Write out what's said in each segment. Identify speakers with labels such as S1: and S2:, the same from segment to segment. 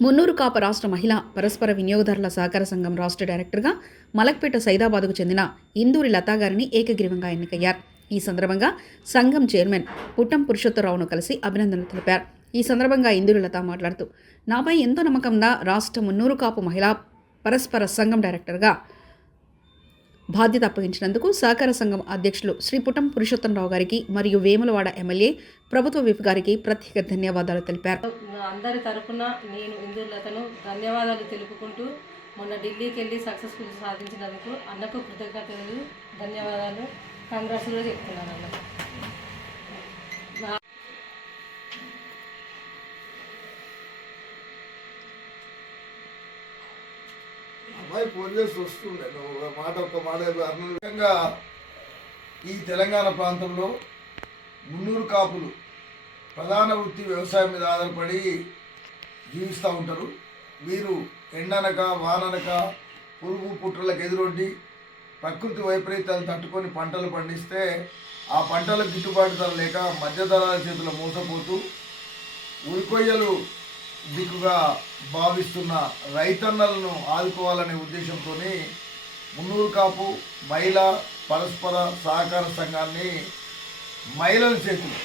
S1: మున్నూరు కాప రాష్ట్ర మహిళా పరస్పర వినియోగదారుల సహకార సంఘం రాష్ట్ర డైరెక్టర్గా మలక్పేట సైదాబాద్కు చెందిన ఇందూరి లతా గారిని ఏకగ్రీవంగా ఎన్నికయ్యారు. ఈ సందర్భంగా సంఘం చైర్మన్ పుట్టం పురుషోత్తరావును కలిసి అభినందనలు తెలిపారు. ఈ సందర్భంగా ఇందూరి లత మాట్లాడుతూ నాపై ఎంతో నమ్మకంగా రాష్ట్ర మున్నూరు కాపు మహిళా పరస్పర సంఘం డైరెక్టర్గా బాధ్యత అప్పగించినందుకు సహకార సంఘం అధ్యక్షులు శ్రీ పుటం పురుషోత్తమరావు గారికి మరియు వేములవాడ ఎమ్మెల్యే ప్రభుత్వ విప్ గారికి ప్రత్యేక ధన్యవాదాలు తెలిపారు.
S2: అందరి తరఫున నేను ఇందులతను ధన్యవాదాలు తెలుపుకుంటూ మొన్న ఢిల్లీకి వెళ్ళి సక్సెస్ఫుల్ సాధించినందుకు అన్నకు కృతజ్ఞతలు ధన్యవాదాలు. కాంగ్రెస్ చెప్తున్నాను
S3: అమ్మాయి ఫోన్ చేసి వస్తుండే. నువ్వు ఒక మాట ఒక్క మాట అర్థంగా ఈ తెలంగాణ ప్రాంతంలో మున్నూరు కాపులు ప్రధాన వృత్తి వ్యవసాయం మీద ఆధారపడి జీవిస్తూ ఉంటారు. వీరు ఎండనక వాననక పురుగు పుట్టలకు ఎదురొడ్డి ప్రకృతి వైపరీత్యాలు తట్టుకొని పంటలు పండిస్తే ఆ పంటలకు గిట్టుబాటు ధర లేక మధ్య మధ్యధరాల చేతుల మోసపోతూ ఉరికొయ్యలు దిక్కుగా భావిస్తున్న రైతన్నలను ఆదుకోవాలనే ఉద్దేశంతో మున్నూరు కాపు మహిళా పరస్పర సహకార సంఘాన్ని మహిళల చేతులు.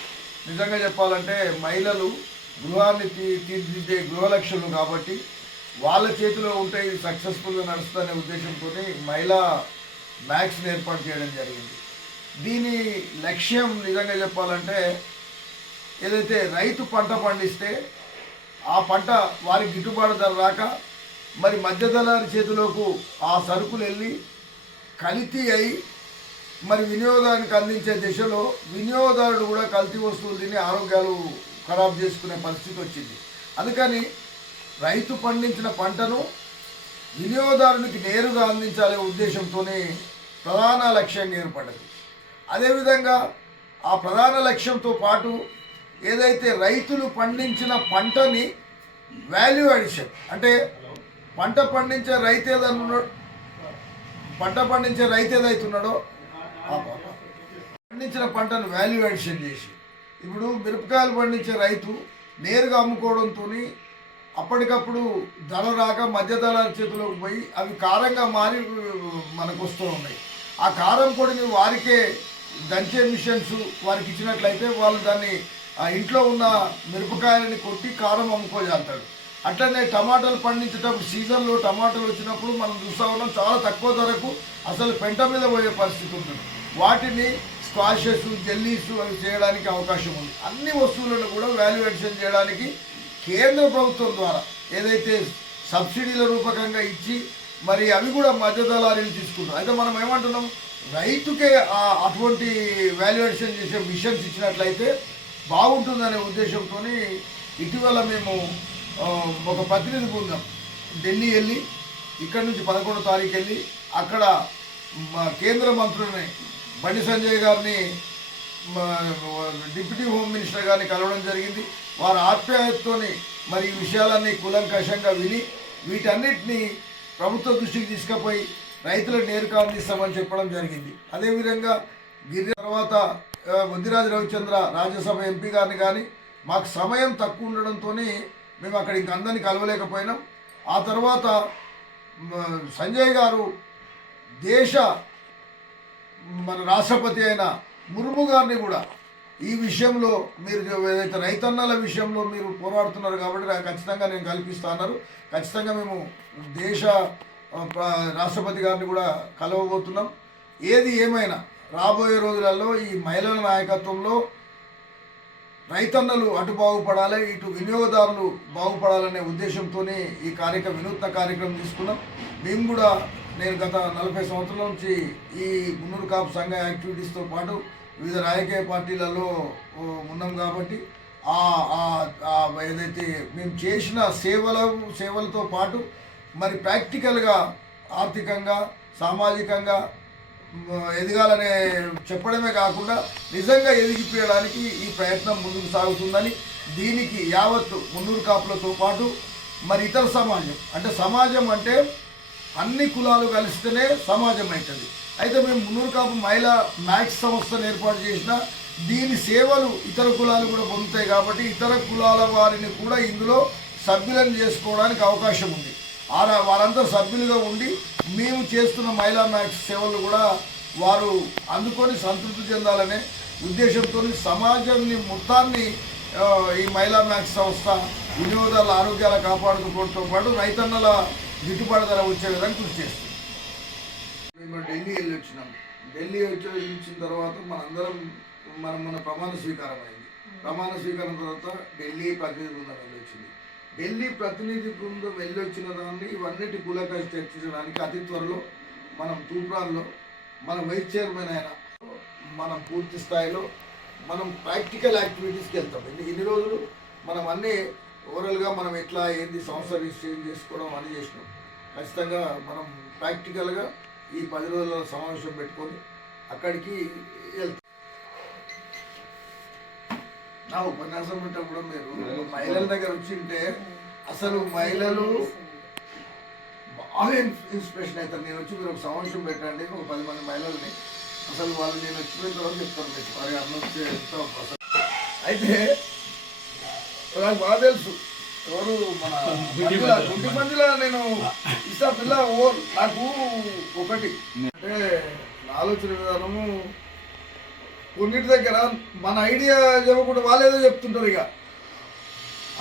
S3: నిజంగా చెప్పాలంటే మహిళలు గృహాన్ని తీ తీర్చిదిద్దే గృహలక్ష్యులు కాబట్టి వాళ్ళ చేతిలో ఉంటే ఇది సక్సెస్ఫుల్గా నడుస్తుందనే ఉద్దేశంతో మహిళా మ్యాక్స్ని ఏర్పాటు చేయడం జరిగింది. దీని లక్ష్యం నిజంగా చెప్పాలంటే ఏదైతే రైతు పంట పండిస్తే ఆ పంట వారికి గిట్టుబాటు ధర రాక మరి మధ్యదళారి చేతిలోకి ఆ సరుకులు వెళ్ళి కల్తీ అయి మరి వినియోగానికి అందించే దిశలో వినియోగదారుడు కూడా కల్తీ వస్తువులు తిని ఆరోగ్యాలు ఖరాబ్ చేసుకునే పరిస్థితి వచ్చింది. అందుకని రైతు పండించిన పంటను వినియోగదారునికి నేరుగా అందించాలనే ఉద్దేశంతోనే ప్రధాన లక్ష్యంగా ఏర్పడ్డది. అదేవిధంగా ఆ ప్రధాన లక్ష్యంతో పాటు ఏదైతే రైతులు పండించిన పంటని వాల్యూ అడిషన్ అంటే పంట పండించే రైతు ఏదన్నా పంట పండించే రైతు ఏదైతే ఉన్నాడో పండించిన పంటను వాల్యూ అడిషన్ చేసి. ఇప్పుడు మిరపకాయలు పండించే రైతు నేరుగా అమ్ముకోవడంతో అప్పటికప్పుడు ధర రాక మధ్య మధ్యధర చేతిలోకి పోయి అవి కారంగా మారి మనకు వస్తూ ఉన్నాయి. ఆ కారం పొడిని వారికే దంచే మిషన్స్ వారికి ఇచ్చినట్లయితే వాళ్ళు దాన్ని ఆ ఇంట్లో ఉన్న మిరపకాయలని కొట్టి కారం అమ్ముకోజాతాడు అట్లనే టమాటాలు పండించేటప్పుడు సీజన్లో టమాటాలు వచ్చినప్పుడు మనం చూస్తూ ఉన్నాం చాలా తక్కువ ధరకు అసలు పెంట మీద పోయే పరిస్థితి ఉంటుంది. వాటిని స్క్వాషెస్ జెల్లీస్ అవి చేయడానికి అవకాశం ఉంది. అన్ని వస్తువులను కూడా వాల్యుయేషన్ చేయడానికి కేంద్ర ప్రభుత్వం ద్వారా ఏదైతే సబ్సిడీల రూపకంగా ఇచ్చి మరి అవి కూడా మధ్య దళారీలు తీసుకుంటాం అయితే మనం ఏమంటున్నాం? రైతుకే అటువంటి వాల్యుయేషన్ చేసే మిషన్స్ ఇచ్చినట్లయితే బాగుంటుందనే ఉద్దేశంతో ఇటీవల మేము ఒక ప్రతినిధి బృందం ఢిల్లీ వెళ్ళి ఇక్కడి నుంచి పదకొండో తారీఖు వెళ్ళి అక్కడ మా కేంద్ర మంత్రులని బండి సంజయ్ గారిని డిప్యూటీ హోమ్ మినిస్టర్ గారిని కలవడం జరిగింది. వారి ఆప్యాయతతోని మరి ఈ విషయాలన్నీ కులంకషంగా విని వీటన్నిటిని ప్రభుత్వ దృష్టికి తీసుకుపోయి రైతులకు నేరుగా అందిస్తామని చెప్పడం జరిగింది. అదేవిధంగా గిరి తర్వాత బుద్ధిరాజు రవిచంద్ర రాజ్యసభ ఎంపీ గారిని కానీ మాకు సమయం తక్కువ ఉండడంతో మేము అక్కడ ఇంక అందరినీ కలవలేకపోయినాం. ఆ తర్వాత సంజయ్ గారు దేశ మన రాష్ట్రపతి అయిన ముర్ము గారిని కూడా ఈ విషయంలో మీరు ఏదైతే రైతన్నల విషయంలో మీరు పోరాడుతున్నారు కాబట్టి ఖచ్చితంగా నేను కల్పిస్తాన్నారు ఖచ్చితంగా మేము దేశ రాష్ట్రపతి గారిని కూడా కలవబోతున్నాం. ఏది ఏమైనా రాబోయే రోజులలో ఈ మహిళల నాయకత్వంలో రైతన్నలు అటు బాగుపడాలి ఇటు వినియోగదారులు బాగుపడాలనే ఉద్దేశంతోనే ఈ కార్యక్రమం వినూత్న కార్యక్రమం తీసుకున్నాం. మేము కూడా నేను గత నలభై సంవత్సరాల నుంచి ఈ మున్నూరు కాపు సంఘ యాక్టివిటీస్తో పాటు వివిధ రాజకీయ పార్టీలలో ఉన్నాం కాబట్టి ఆ ఏదైతే మేము చేసిన సేవల సేవలతో పాటు మరి ప్రాక్టికల్గా ఆర్థికంగా సామాజికంగా ఎదగాలనే చెప్పడమే కాకుండా నిజంగా ఎదిగిపోయడానికి ఈ ప్రయత్నం ముందుకు సాగుతుందని దీనికి యావత్తు మున్నూరు కాపులతో పాటు మరి ఇతర సమాజం. అంటే సమాజం అంటే అన్ని కులాలు కలిస్తేనే సమాజం అవుతుంది. అయితే మేము మున్నూరు కాపు మహిళా మ్యాక్స్ సంస్థను ఏర్పాటు చేసిన దీని సేవలు ఇతర కులాలు కూడా పొందుతాయి కాబట్టి ఇతర కులాల వారిని కూడా ఇందులో సభ్యులను చేసుకోవడానికి అవకాశం ఉంది. ఆరా వారంతా సభ్యులుగా ఉండి మేము చేస్తున్న మహిళా మ్యాక్స్ సేవలు కూడా వారు అందుకొని సంతృప్తి చెందాలనే ఉద్దేశంతో సమాజాన్ని మొత్తాన్ని ఈ మహిళా మ్యాక్స్ సంస్థ వినియోగదారుల ఆరోగ్యాలు కాపాడుకోవడంతో పాటు రైతన్నల గిట్టుబాటు ధర వచ్చే విధంగా కృషి చేస్తుంది. మేము ఢిల్లీ వెళ్ళి వచ్చినాం ఢిల్లీ వచ్చి ఇచ్చిన తర్వాత మనందరం మనం మన ప్రమాణ స్వీకారం అయింది. ప్రమాణ స్వీకారం తర్వాత ఢిల్లీ ప్రతినిధి బృందం వెళ్ళి వచ్చింది ఢిల్లీ ప్రతినిధి బృందం వెళ్ళి వచ్చిన దాన్ని ఇవన్నిటి కూలకాయ చర్చించడానికి అతి త్వరలో మనం తూప్రాన్లో మన వైస్ చైర్మన్ అయిన మనం పూర్తి స్థాయిలో మనం ప్రాక్టికల్ యాక్టివిటీస్కి వెళ్తాం. ఇన్ని ఇన్ని రోజులు? మనం అన్నీ ఓవరాల్గా మనం ఎట్లా ఏంది సంస్థ రిజిస్ట్రేషన్ చేసుకోవడం అని చేసినాం. ఖచ్చితంగా మనం ప్రాక్టికల్గా ఈ పది రోజుల సమావేశం పెట్టుకొని అక్కడికి వెళ్తాం. నా ఉపన్యాసం పెట్టినప్పుడు మీరు మహిళల దగ్గర వచ్చింటే అసలు మహిళలు బాగా ఇన్స్- ఇన్స్పిరేషన్ అవుతారు. నేను వచ్చి మీరు ఒక సమావేశం పెట్టండి ఒక పది మంది మహిళల్ని. అసలు వాళ్ళు నేను వచ్చిపోయిన తర్వాత చెప్తాను మీకు. మరి అన్న చెప్తాం అయితే నాకు బాగా తెలుసు. ఎవరు మన గుంటి మందిలో నేను ఇస్తా పిల్ల ఓ నాకు ఒకటి. అంటే నా ఆలోచన విధానము కొన్నిటి దగ్గర మన ఐడియా చెప్పకుండా వాళ్ళు ఏదో చెప్తుంటారు ఇక.